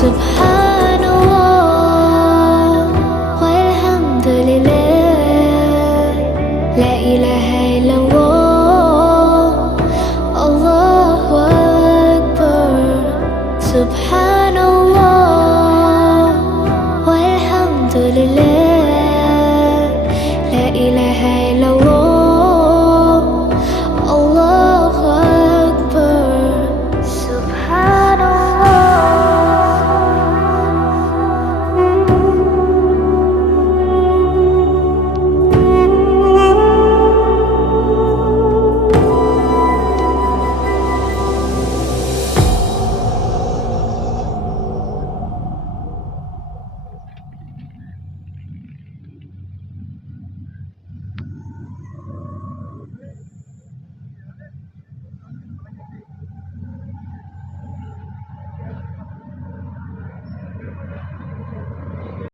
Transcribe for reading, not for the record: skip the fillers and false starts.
سبحان الله والحمد لله لا إله إلا الله الله أكبر سبحان الله